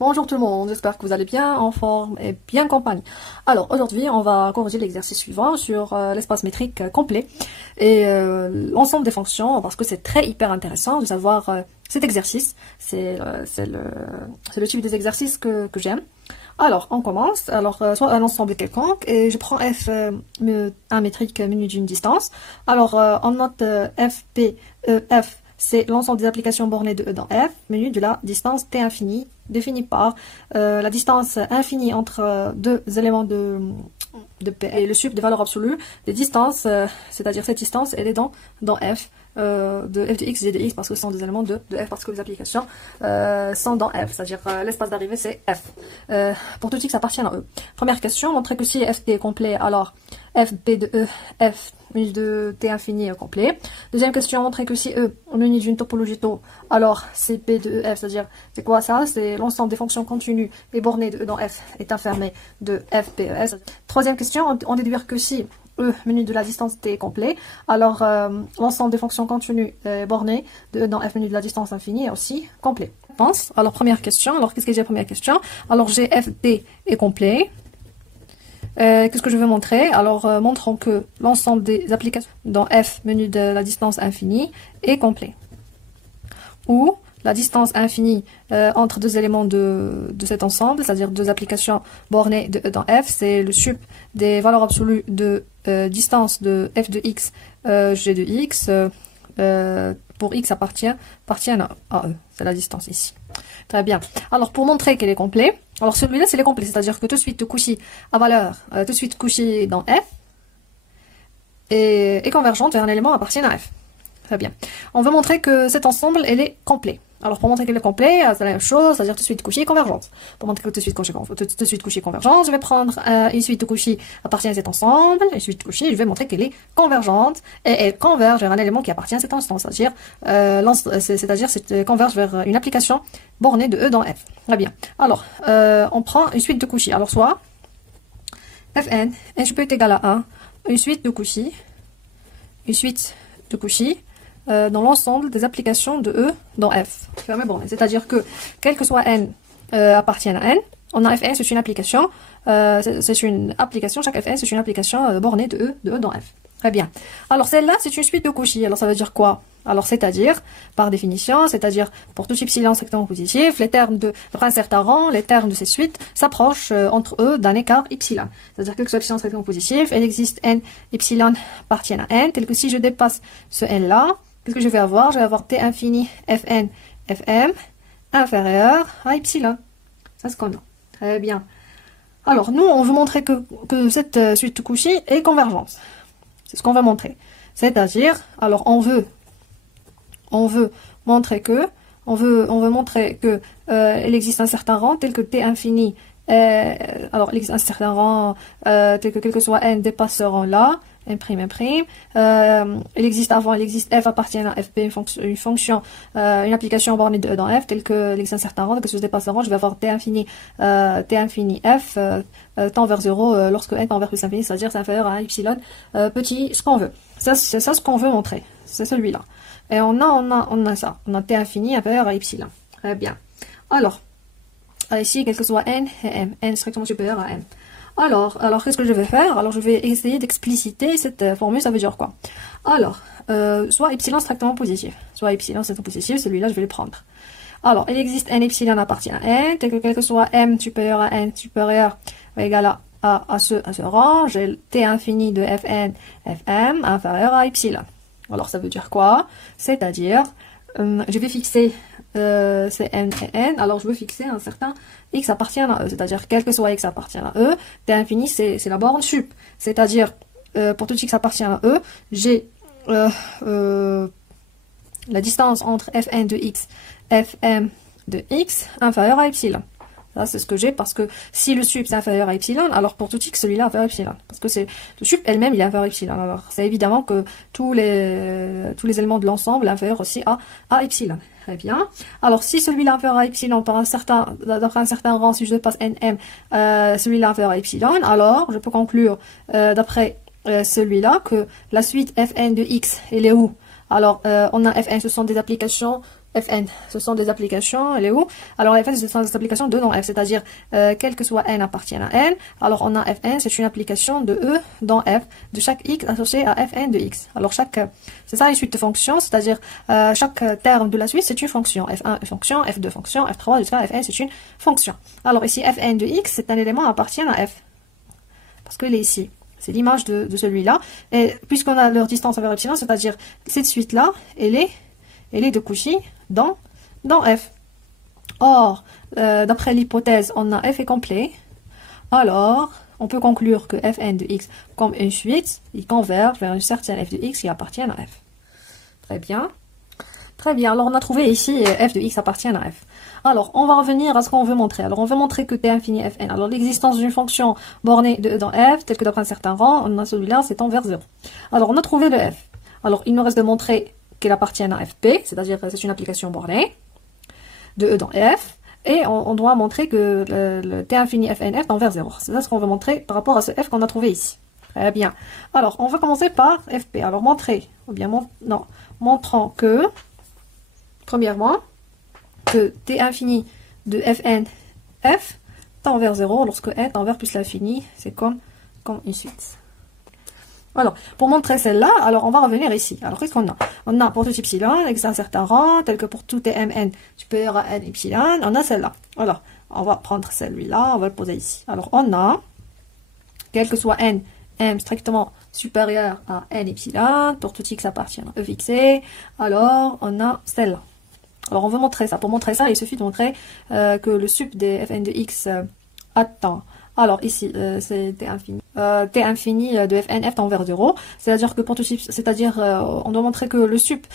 Bonjour tout le monde, j'espère que vous allez bien, en forme et bien compagnie. Alors aujourd'hui, on va corriger l'exercice suivant sur l'espace métrique complet et l'ensemble des fonctions parce que c'est très hyper intéressant de savoir cet exercice. C'est le type des exercices que j'aime. Alors on commence, soit un ensemble quelconque et je prends f un métrique menu d'une distance. Alors on note f, p, e, f. C'est l'ensemble des applications bornées de E dans F, menu de la distance T infinie, définie par la distance infinie entre deux éléments de P et le sup des valeurs absolues des distances, c'est-à-dire cette distance, elle est dans F, de f de x et de x, parce que ce sont des éléments de F, parce que les applications sont dans F, c'est-à-dire l'espace d'arrivée c'est F. Pour tout x appartient à E. Première question, montrer que si Ft est complet, alors f p de E, f menu de T infini est complet. Deuxième question, montrer que si E on unit d'une topologie tau, alors c'est P de E f, c'est-à-dire c'est quoi ça? C'est l'ensemble des fonctions continues et bornées de E dans F est enfermé de f p e s. Troisième question, on déduire que si E menu de la distance T est complet, alors l'ensemble des fonctions continues bornées de E dans F menu de la distance infinie est aussi complet. Alors première question, alors qu'est-ce que j'ai première question? Alors j'ai FD est complet. Qu'est-ce que je veux montrer? Alors montrons que l'ensemble des applications dans F menu de la distance infinie est complet. Ou la distance infinie entre deux éléments de cet ensemble, c'est-à-dire deux applications bornées de E dans F, c'est le sup des valeurs absolues de distance de f de x, g de x, pour x appartient à E, c'est la distance ici. Très bien. Alors pour montrer qu'elle est complète, alors celui-là c'est les complets, c'est-à-dire que tout de suite de Cauchy à valeur, tout de suite Cauchy dans F, est convergente vers un élément appartiennant à F. Très bien. On veut montrer que cet ensemble, elle est complet. Alors, pour montrer qu'elle est complet, c'est la même chose, c'est-à-dire tout de suite Cauchy et convergence. Pour montrer que tout de suite Cauchy et convergence, je vais prendre une suite de Cauchy appartient à cet ensemble, une suite de Cauchy, je vais montrer qu'elle est convergente, et elle converge vers un élément qui appartient à cet ensemble, c'est-à-dire converge vers une application bornée de E dans F. Très bien. Alors, on prend une suite de Cauchy. Alors, soit Fn, n peut être égal à 1, une suite de Cauchy, dans l'ensemble des applications de E dans F. C'est-à-dire que, quel que soit n appartienne à n, on a Fn, c'est une application, chaque Fn, c'est une application bornée de E dans F. Très bien. Alors, celle-là, c'est une suite de Cauchy. Alors, ça veut dire quoi? Alors, c'est-à-dire, par définition, c'est-à-dire, pour tout epsilon strictement positif, les termes de un certain rang, les termes de ces suites s'approchent entre eux d'un écart epsilon. C'est-à-dire, quel que soit epsilon strictement positif, il existe n epsilon appartiennent à n, tel que si je dépasse ce n-là, qu'est-ce que je vais avoir? Je vais avoir T infini Fn, Fm, inférieur à epsilon. Ça, c'est ce qu'on a. Très bien. Alors, nous, on veut montrer que cette suite de Cauchy est convergente. C'est ce qu'on va montrer. C'est-à-dire, alors, on veut montrer que, il existe un certain rang tel que T infini, alors, il existe un certain rang, tel que quel que soit n dépasse ce rang-là, M'. Il existe f appartient à fp, une fonction, une application bornée de E dans F, telle que il existe un certain rang, que si je dépasse ce rang, je vais avoir T infini f, tend vers 0, lorsque n tend vers plus infini, c'est-à-dire c'est inférieur à epsilon, petit, ce qu'on veut. C'est ça ce qu'on veut montrer. C'est celui-là. Et on a ça. On a T infini inférieur à epsilon. Très bien. Alors, ici, quel que soit n et m, n strictement supérieur à m. Alors, qu'est-ce que je vais faire? Alors, je vais essayer d'expliciter cette formule, ça veut dire quoi? Alors, soit epsilon strictement positif, celui-là, je vais le prendre. Alors, il existe n epsilon appartient à n, tel que quel que soit m supérieur à n supérieur ou égal à ce rang, j'ai T infini de Fn, Fm inférieur à epsilon. Alors, ça veut dire quoi? C'est-à-dire, je vais fixer c'est n et n, alors je veux fixer un certain x appartient à E, c'est-à-dire quel que soit x appartient à E, T infini c'est la borne sup, c'est-à-dire pour tout x appartient à E, j'ai la distance entre Fn de x, Fm de x inférieure à epsilon. Là, c'est ce que j'ai, parce que si le sup c'est inférieur à epsilon, alors pour tout x, celui-là inférieur à epsilon. Parce que c'est le sup elle-même, il est inférieur à epsilon. Alors, c'est évidemment que tous les éléments de l'ensemble inférieurs aussi à epsilon. Très bien. Alors, si celui-là inférieur à epsilon, d'après un certain rang, si je dépasse nm, celui-là inférieur à epsilon, alors, je peux conclure, d'après celui-là, que la suite fn de x, elle est où? Alors, on a fn, ce sont des applications Fn, ce sont des applications, elle est où? Alors Fn, ce sont des applications de dans F, c'est-à-dire quel que soit n appartient à n. Alors on a Fn, c'est une application de E dans F, de chaque x associé à Fn de x. Alors c'est ça une suite de fonctions, c'est-à-dire chaque terme de la suite c'est une fonction. F1 est fonction, F2 fonction, F3 jusqu'à Fn c'est une fonction. Alors ici Fn de x, c'est un élément appartient à F, parce qu'il est ici. C'est l'image de celui-là. Et puisqu'on a leur distance envers epsilon, c'est-à-dire cette suite-là, elle est de Cauchy dans F. Or, d'après l'hypothèse, on a F est complet. Alors, on peut conclure que Fn de x, comme une suite, il converge vers une certaine f de x qui appartient à f. Très bien. Très bien. Alors, on a trouvé ici f de x appartient à f. Alors, on va revenir à ce qu'on veut montrer. Alors, on veut montrer que t infini fn. Alors, l'existence d'une fonction bornée de E dans f, telle que d'après un certain rang, on a celui-là, c'est tend vers 0. Alors, on a trouvé le f. Alors, il nous reste de montrer qu'elle appartient à fp, c'est-à-dire que c'est une application bornée de E dans f. Et on doit montrer que le t infini fnf tend vers 0. C'est ça ce qu'on veut montrer par rapport à ce f qu'on a trouvé ici. Très bien. Alors, on va commencer par fp. Alors, montrant que, premièrement, que t infini de fn f tend vers 0 lorsque n tend vers plus l'infini, c'est comme une suite. Alors, pour montrer celle-là, alors on va revenir ici. Alors, qu'est-ce qu'on a? On a pour tout epsilon, existe un certain rang, tel que pour tout mn supérieur à n epsilon, on a celle-là. Alors, on va prendre celui-là, on va le poser ici. Alors, on a, quel que soit n, m strictement supérieur à n epsilon, pour tout x appartient à e fixé, alors on a celle-là. Alors, on veut montrer ça. Pour montrer ça, il suffit de montrer que le sup des fn de x attend. Alors, ici, c'est t infini de fnf tend vers 0. C'est-à-dire que pour tout type, on doit montrer que le sup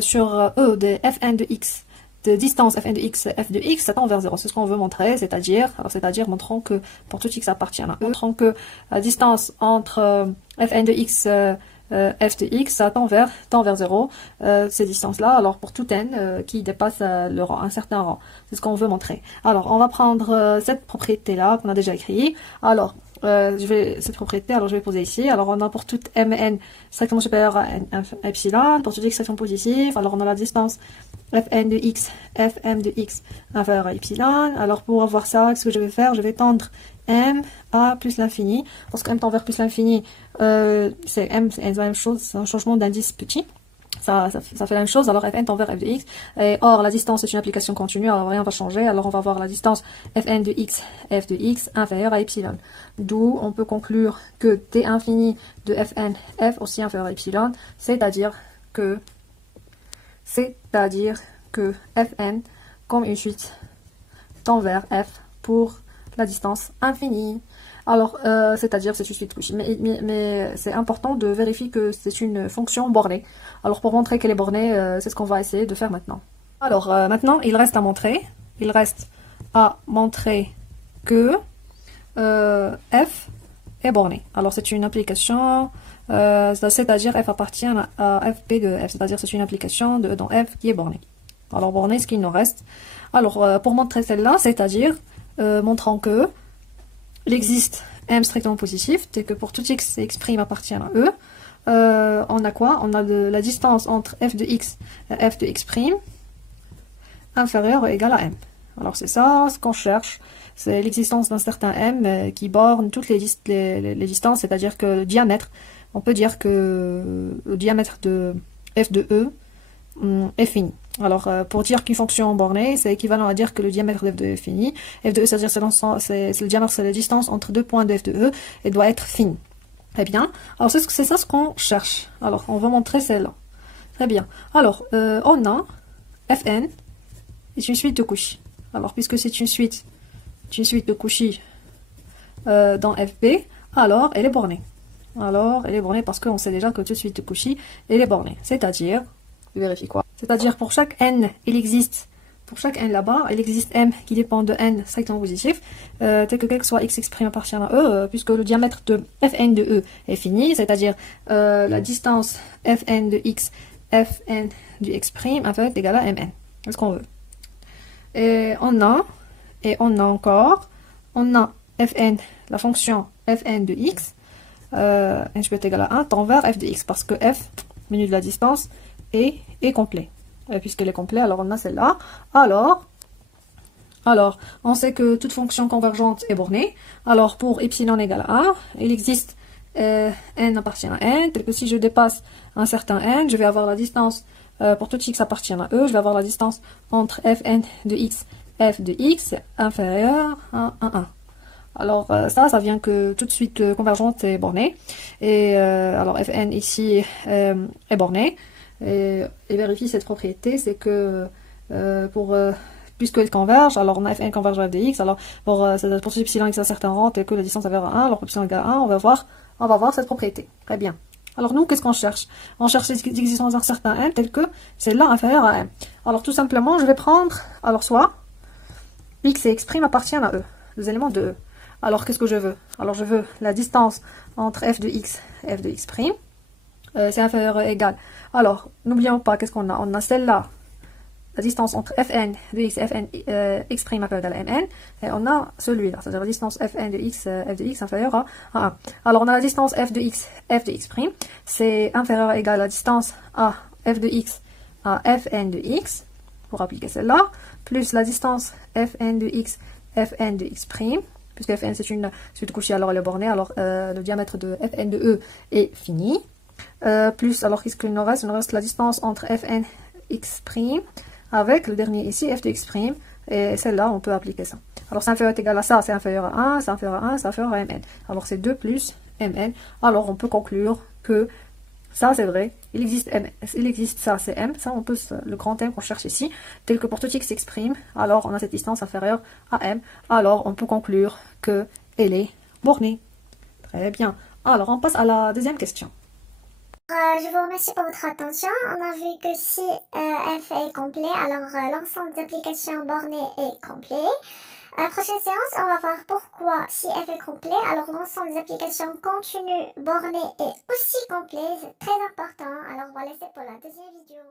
sur E de fn de x, de distance fn de x, f de x, ça tend vers 0. C'est ce qu'on veut montrer, c'est-à-dire, montrons que pour tout x appartient à E, montrons que la distance entre fn de x, f de x, ça tend vers 0, ces distances-là, alors pour tout n qui dépasse un certain rang. C'est ce qu'on veut montrer. Alors, on va prendre cette propriété-là qu'on a déjà écrite. Alors, cette propriété, alors je vais poser ici. Alors, on a pour toute mn strictement supérieur à epsilon, pour toute x strictement positive, alors on a la distance fn de x, fm de x inférieur à epsilon. Alors, pour avoir ça, ce que je vais faire, je vais tendre m à plus l'infini, parce que m tend vers plus l'infini, c'est la même chose, c'est un changement d'indice petit, ça fait la même chose. Alors fn tend vers f de x, et or la distance est une application continue, alors rien ne va changer, alors on va avoir la distance fn de x, f de x inférieure à epsilon, d'où on peut conclure que t infini de fn f aussi inférieur à epsilon, c'est-à-dire que fn comme une suite tend vers f pour la distance infinie. Alors, c'est-à-dire c'est une suite Cauchy. Mais c'est important de vérifier que c'est une fonction bornée. Alors, pour montrer qu'elle est bornée, c'est ce qu'on va essayer de faire maintenant. Alors, maintenant, il reste à montrer que f est bornée. Alors, c'est une application, c'est-à-dire f appartient à fp de f, c'est-à-dire c'est une application de dans f qui est bornée. Alors, bornée, ce qu'il nous reste. Alors, pour montrer celle-là, c'est-à-dire montrant que il existe m strictement positif, c'est que pour tout x prime appartient à E. On a quoi? On a la distance entre f de x et f de x prime inférieure ou égale à m. Alors c'est ça ce qu'on cherche, c'est l'existence d'un certain m qui borne toutes les distances, c'est-à-dire que le diamètre, on peut dire que le diamètre de f de E est fini. Alors, pour dire qu'une fonction bornée, c'est équivalent à dire que le diamètre de f de E est fini. F de E, c'est-à-dire c'est le diamètre, c'est la distance entre deux points de f de E, et doit être fini. Très bien. Alors, c'est ça ce qu'on cherche. Alors, on va montrer celle-là. Très bien. Alors, on a Fn est une suite de Cauchy. Alors, puisque c'est une suite de Cauchy dans Fp, alors elle est bornée. Alors, elle est bornée parce qu'on sait déjà que toute suite de Cauchy, elle est bornée. C'est-à-dire, je vérifie quoi? C'est-à-dire pour chaque n, pour chaque n là-bas, il existe m qui dépend de n strictement positif, tel que quel que soit x prime appartient à E, puisque le diamètre de fn de E est fini, c'est-à-dire la distance fn de x, fn du x prime est égale à mn. C'est ce qu'on veut. Et on a fn, la fonction fn de x, n peut être égal à 1 tend vers f de x, parce que f, minus de la distance, est complet. puisqu'elle est complète, alors on a celle-là. Alors, on sait que toute fonction convergente est bornée. Alors, pour epsilon égale à 1, il existe n appartient à n, tel que si je dépasse un certain n, je vais avoir la distance, pour tout x appartient à e, je vais avoir la distance entre fn de x, f de x inférieure à 1. Alors, ça vient que tout de suite convergente est bornée. Et alors, fn ici est bornée. Et vérifie cette propriété, c'est que puisqu'elles convergent, alors on a fn converge à f de x, alors pour tout epsilon x à un certain rang, tel que la distance inférieure à 1, alors epsilon égale à 1, on va voir cette propriété. Très bien. Alors nous, qu'est-ce qu'on cherche? On cherche l'existence d'un certain n, tel que c'est là inférieur à m. Alors tout simplement, je vais prendre, alors soit x et x' appartiennent à e, les éléments de e. Alors qu'est-ce que je veux? Alors je veux la distance entre f de x et f de x', c'est inférieur ou égal. Alors, n'oublions pas, qu'est-ce qu'on a? On a celle-là, la distance entre fn de x et fn x' inférieur à mn, et on a celui-là, c'est-à-dire la distance fn de x, f de x inférieure à 1. Alors, on a la distance f de x, f de x', c'est inférieur ou égal à la distance à f de x à fn de x, pour appliquer celle-là, plus la distance fn de x, fn de x', puisque fn c'est une suite de Cauchy, alors elle est bornée, alors le diamètre de fn de e est fini. Plus, alors qu'est-ce qu'il nous reste? Il nous reste la distance entre fn x' avec le dernier ici, f de x', et celle-là, on peut appliquer ça. Alors, c'est inférieur ou égal à ça, c'est inférieur à 1, c'est inférieur à 1, c'est inférieur à mn. Alors, c'est 2 plus mn. Alors, on peut conclure que ça, c'est vrai, il existe ça, c'est m, ça, on peut, le grand m qu'on cherche ici, tel que pour tout x s'exprime, alors on a cette distance inférieure à m, alors on peut conclure que elle est bornée. Très bien. Alors, on passe à la deuxième question. Je vous remercie pour votre attention. On a vu que si f est complet, alors l'ensemble d'applications bornées est complet. À la prochaine séance, on va voir pourquoi si f est complet, alors l'ensemble des applications continues bornées est aussi complet. C'est très important. Alors on va laisser pour la deuxième vidéo.